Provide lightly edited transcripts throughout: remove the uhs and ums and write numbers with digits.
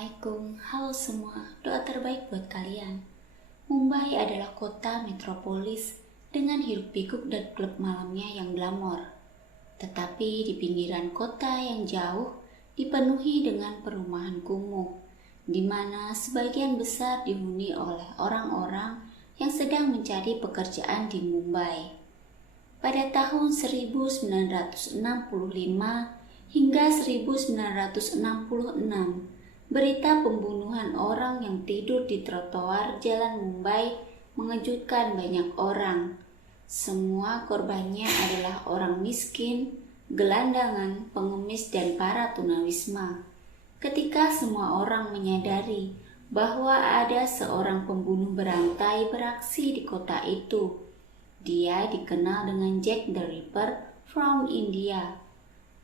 Assalamualaikum, halo semua, doa terbaik buat kalian. Mumbai adalah kota metropolis dengan hiruk-pikuk dan klub malamnya yang glamor. Tetapi di pinggiran kota yang jauh dipenuhi dengan perumahan kumuh, di mana sebagian besar dihuni oleh orang-orang yang sedang mencari pekerjaan di Mumbai. Pada tahun 1965 hingga 1966, berita pembunuhan orang yang tidur di trotoar jalan Mumbai mengejutkan banyak orang. Semua korbannya adalah orang miskin, gelandangan, pengemis, dan para tunawisma. Ketika semua orang menyadari bahwa ada seorang pembunuh berantai beraksi di kota itu, dia dikenal dengan Jack the Ripper from India.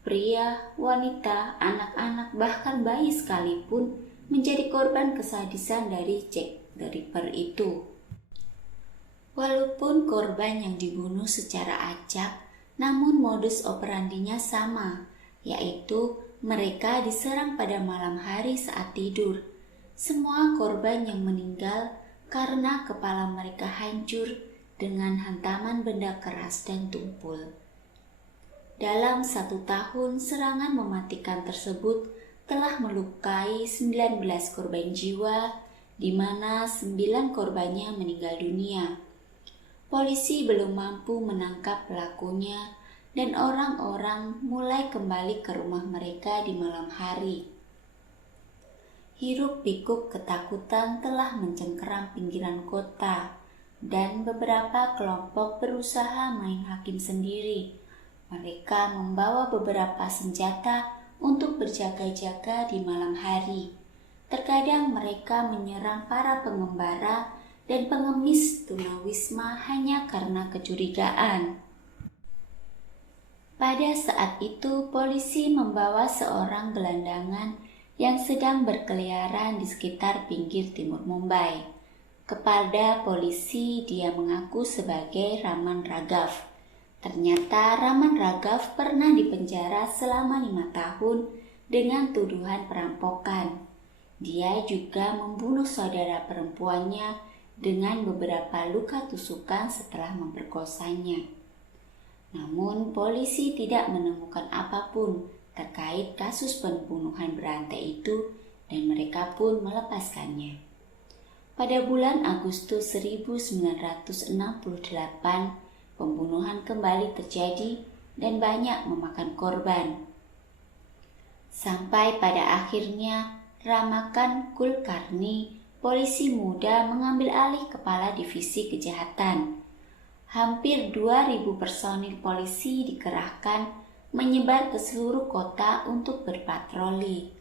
Pria, wanita, anak-anak, bahkan bayi sekalipun menjadi korban kesadisan dari Jack the Ripper itu. Walaupun korban yang dibunuh secara acak, namun modus operandinya sama, yaitu mereka diserang pada malam hari saat tidur. Semua korban yang meninggal karena kepala mereka hancur dengan hantaman benda keras dan tumpul. Dalam 1 tahun, serangan mematikan tersebut telah melukai 19 korban jiwa, di mana 9 korbannya meninggal dunia. Polisi belum mampu menangkap pelakunya, dan orang-orang mulai kembali ke rumah mereka di malam hari. Hiruk-pikuk ketakutan telah mencengkeram pinggiran kota, dan beberapa kelompok berusaha main hakim sendiri. Mereka membawa beberapa senjata untuk berjaga-jaga di malam hari. Terkadang mereka menyerang para pengembara dan pengemis tunawisma hanya karena kecurigaan. Pada saat itu, polisi membawa seorang gelandangan yang sedang berkeliaran di sekitar pinggir timur Mumbai. Kepada polisi, dia mengaku sebagai Raman Raghav. Ternyata Raman Raghav pernah dipenjara selama 5 tahun dengan tuduhan perampokan. Dia juga membunuh saudara perempuannya dengan beberapa luka tusukan setelah memperkosanya. Namun polisi tidak menemukan apapun terkait kasus pembunuhan berantai itu dan mereka pun melepaskannya. Pada bulan Agustus 1968, pembunuhan kembali terjadi dan banyak memakan korban. Sampai pada akhirnya Ramakan Kulkarni, polisi muda, mengambil alih kepala divisi kejahatan. Hampir 2.000 personil polisi dikerahkan menyebar ke seluruh kota untuk berpatroli.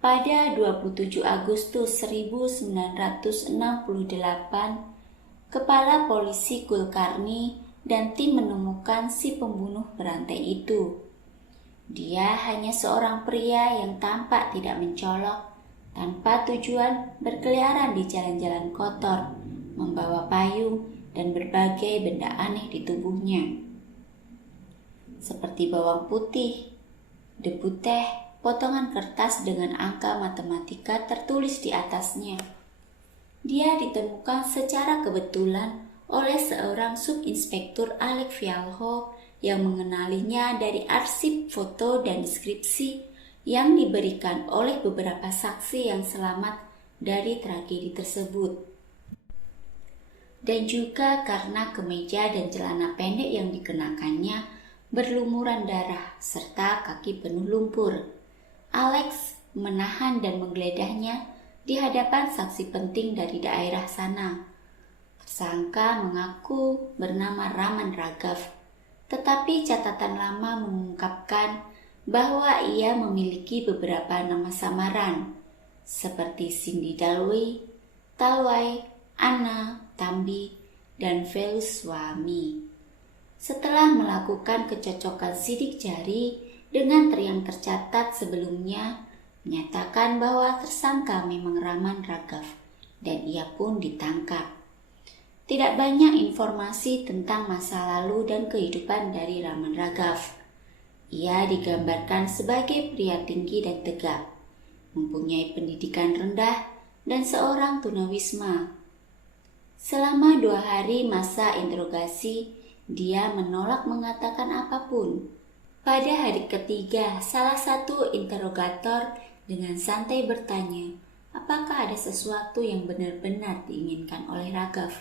Pada 27 Agustus 1968, Kepala Polisi Kulkarni dan tim menemukan si pembunuh berantai itu. Dia hanya seorang pria yang tampak tidak mencolok, tanpa tujuan berkeliaran di jalan-jalan kotor, membawa payung dan berbagai benda aneh di tubuhnya. Seperti bawang putih, debu teh, potongan kertas dengan angka matematika tertulis di atasnya. Dia ditemukan secara kebetulan oleh seorang subinspektur Alek Fialho yang mengenalinya dari arsip foto dan deskripsi yang diberikan oleh beberapa saksi yang selamat dari tragedi tersebut. Dan juga karena kemeja dan celana pendek yang dikenakannya berlumuran darah serta kaki penuh lumpur. Alex menahan dan menggeledahnya di hadapan saksi penting dari daerah sana. Tersangka mengaku bernama Raman Raghav, tetapi catatan lama mengungkapkan bahwa ia memiliki beberapa nama samaran, seperti Cindy Dalway, Talway, Anna, Tambi, dan Veluswamy. Setelah melakukan kecocokan sidik jari dengan yang tercatat sebelumnya, menyatakan bahwa tersangka memang Raman Raghav dan ia pun ditangkap. Tidak banyak informasi tentang masa lalu dan kehidupan dari Raman Raghav. Ia digambarkan sebagai pria tinggi dan tegap. mempunyai pendidikan rendah, dan seorang tunawisma. Selama 2 hari masa interogasi, dia menolak mengatakan apapun. Pada hari ketiga, salah satu interrogator dengan santai bertanya, apakah ada sesuatu yang benar-benar diinginkan oleh Raghav.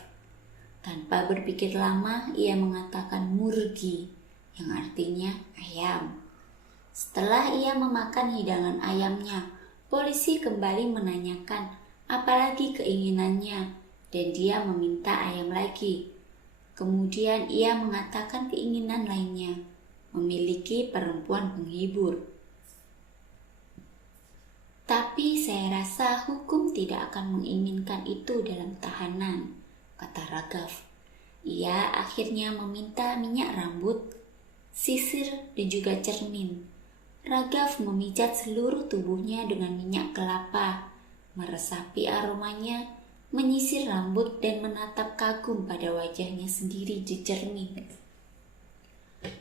Tanpa berpikir lama, ia mengatakan murgi, yang artinya ayam. Setelah ia memakan hidangan ayamnya, polisi kembali menanyakan apalagi keinginannya, dan dia meminta ayam lagi. Kemudian ia mengatakan keinginan lainnya, memiliki perempuan penghibur. Tapi saya rasa hukum tidak akan menginginkan itu dalam tahanan, kata Raghav. Ia akhirnya meminta minyak rambut, sisir, dan juga cermin. Raghav memijat seluruh tubuhnya dengan minyak kelapa, meresapi aromanya, menyisir rambut, dan menatap kagum pada wajahnya sendiri di cermin.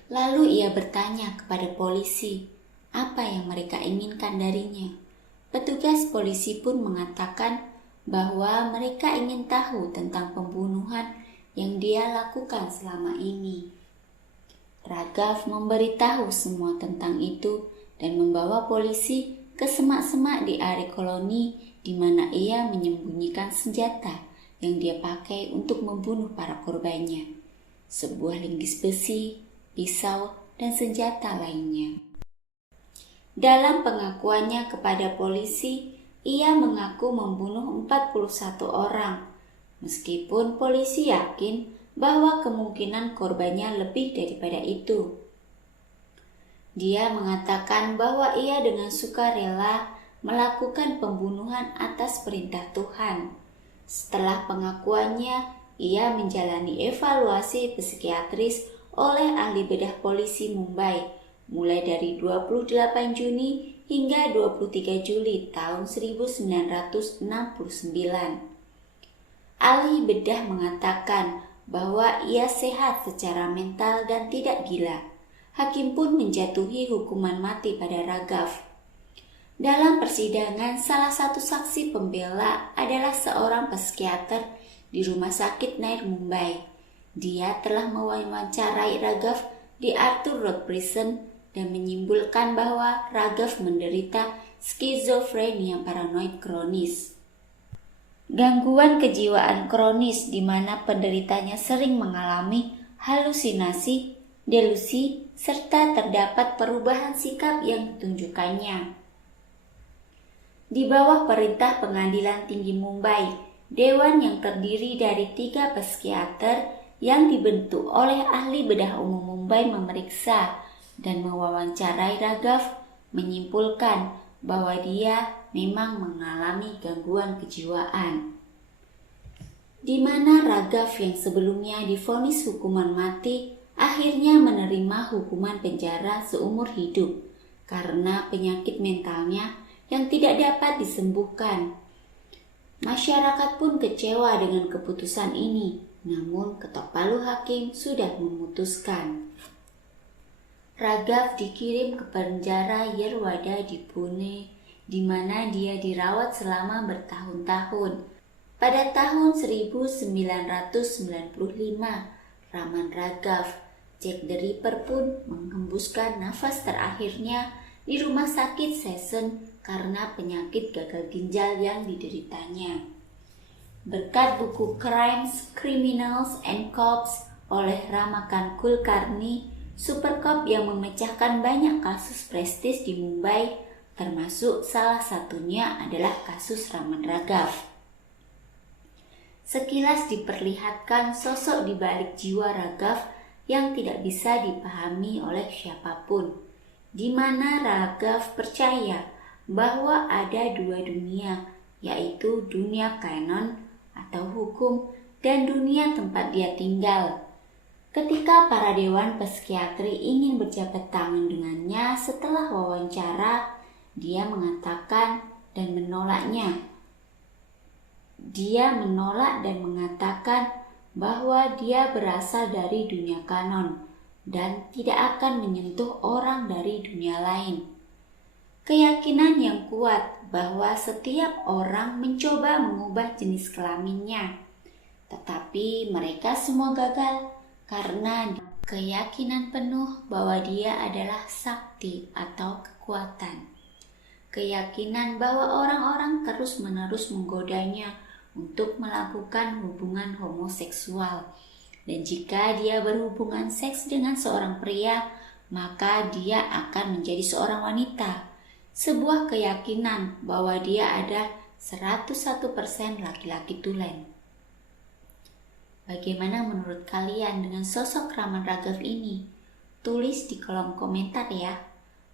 Lalu ia bertanya kepada polisi apa yang mereka inginkan darinya. Petugas polisi pun mengatakan bahwa mereka ingin tahu tentang pembunuhan yang dia lakukan selama ini. Raghav memberitahu semua tentang itu dan membawa polisi ke semak-semak di area koloni di mana ia menyembunyikan senjata yang dia pakai untuk membunuh para korbannya, sebuah linggis besi, pisau, dan senjata lainnya. Dalam pengakuannya kepada polisi, ia mengaku membunuh 41 orang, meskipun polisi yakin bahwa kemungkinan korbannya lebih daripada itu. Dia mengatakan bahwa ia dengan sukarela melakukan pembunuhan atas perintah Tuhan. Setelah pengakuannya, ia menjalani evaluasi psikiatris oleh ahli bedah polisi Mumbai mulai dari 28 Juni hingga 23 Juli tahun 1969. Ahli bedah mengatakan bahwa ia sehat secara mental dan tidak gila. Hakim pun menjatuhi hukuman mati pada Raghav. Dalam persidangan, salah satu saksi pembela adalah seorang psikiater di Rumah Sakit Nair Mumbai. Dia telah mewawancarai Raghav di Arthur Road Prison dan menyimpulkan bahwa Raghav menderita skizofrenia paranoid kronis. Gangguan kejiwaan kronis di mana penderitanya sering mengalami halusinasi, delusi, serta terdapat perubahan sikap yang ditunjukkannya. Di bawah perintah Pengadilan Tinggi Mumbai, dewan yang terdiri dari 3 psikiater yang dibentuk oleh ahli bedah umum Mumbai memeriksa dan mewawancarai Raghav, menyimpulkan bahwa dia memang mengalami gangguan kejiwaan. Di mana Raghav yang sebelumnya divonis hukuman mati akhirnya menerima hukuman penjara seumur hidup karena penyakit mentalnya yang tidak dapat disembuhkan. Masyarakat pun kecewa dengan keputusan ini, namun ketok palu hakim sudah memutuskan. Raghav dikirim ke penjara Yerwada di Pune, di mana dia dirawat selama bertahun-tahun. Pada tahun 1995, Raman Raghav, Jack the Ripper pun menghembuskan nafas terakhirnya di rumah sakit Session karena penyakit gagal ginjal yang dideritanya. Berkat buku Crimes, Criminals, and Cops oleh Ramakant Kulkarni, Super Cop yang memecahkan banyak kasus prestis di Mumbai, termasuk salah satunya adalah kasus Raman Raghav. Sekilas diperlihatkan sosok di balik jiwa Raghav yang tidak bisa dipahami oleh siapapun, di mana Raghav percaya bahwa ada 2 dunia, yaitu dunia kanon atau hukum dan dunia tempat dia tinggal. Ketika para dewan psikiatri ingin berjabat tangan dengannya setelah wawancara, dia mengatakan dan menolaknya. Dia menolak dan mengatakan bahwa dia berasal dari dunia kanon dan tidak akan menyentuh orang dari dunia lain. Keyakinan yang kuat bahwa setiap orang mencoba mengubah jenis kelaminnya, tetapi mereka semua gagal karena keyakinan penuh bahwa dia adalah sakti atau kekuatan. Keyakinan bahwa orang-orang terus-menerus menggodanya untuk melakukan hubungan homoseksual. Dan jika dia berhubungan seks dengan seorang pria, maka dia akan menjadi seorang wanita. Sebuah keyakinan bahwa dia ada 101% laki-laki tulen. Bagaimana menurut kalian dengan sosok Raman Raghav ini? Tulis di kolom komentar ya.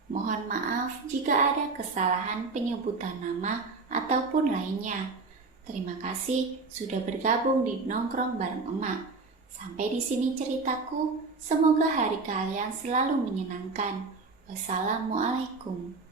Mohon maaf jika ada kesalahan penyebutan nama ataupun lainnya. Terima kasih sudah bergabung di Nongkrong Bareng Emak. Sampai di sini ceritaku. Semoga hari kalian selalu menyenangkan. Wassalamualaikum.